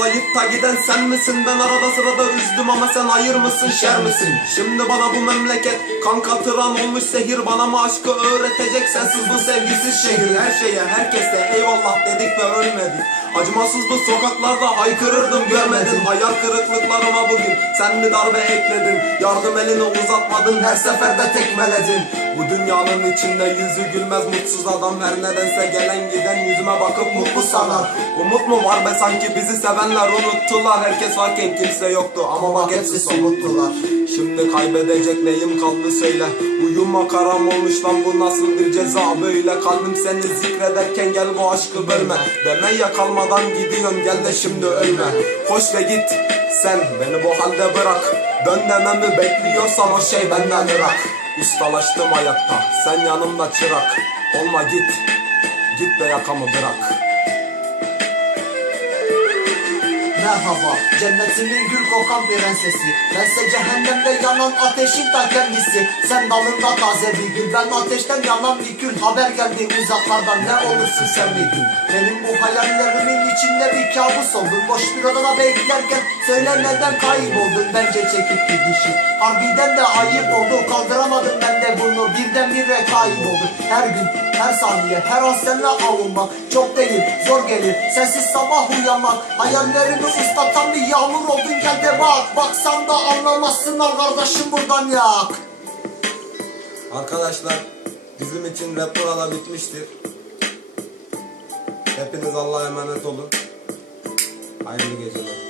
ağlayıp da giden sen misin? Ben arada sırada üzdüm ama sen hayır mısın şer misin? Şimdi bana bu memleket kan katıran olmuş zehir Bana mı aşkı öğretecek sensiz bu sevgisiz şehir? Her şeye herkese eyvallah dedik ve ölmedik. Acımasız bu sokaklarda haykırırdım görmedin Hayal kırıklıklarıma bugün sen mi darbe ekledin? Yardım elini uzatmadın her seferde tekmeledin Bu dünyanın içinde yüzü gülmez mutsuz adam Her nedense gelen giden yüzüme bakıp mutlu sanar. Umut mu var be sanki bizi sevenler unuttular. Herkes varken kimse yoktu ama bak hepsi somuttular. Şimdi kaybedecek neyim kaldı söyle. Uyuma karam olmuş lan bu nasıl bir ceza böyle? Kalbim seni zikrederken gel bu aşkı bölme. Deme ya kalmadan gidiyorsun gel de şimdi ölme. Koş ve git sen beni bu halde bırak. Dön dememi bekliyorsan o şey benden ırak Ustalaştım hayatta. Sen yanımda çırak. Olma git. Git de yakamı bırak Merhaba, cennetimin gül kokan prensesi Bense cehennemde yanan ateşin ta kendisi. Sen dalında taze bir gül, ben ateşten yanan bir kül Haber geldi uzaklardan ne olursun sen bir gün Benim bu hayallerimin içinde bir kabus oldun. Boş bir odada beklerken söyle neden kayboldun. Bence çekip gidişin Harbiden de ayıp oldu. Kaldıramadım ben de bunu. Birdenbire kayboldu Her gün her saniye her an seninle avunmak Çok değil zor gelir. Sensiz sabah uyanmak Hayallerimi ıslatan bir yağmur oldun gel de bak Baksan da anlamazsın al kardeşim buradan yak Arkadaşlar bizim için rap burada bitmiştir. Hepiniz Allah'a emanet olun. Hayırlı geceler.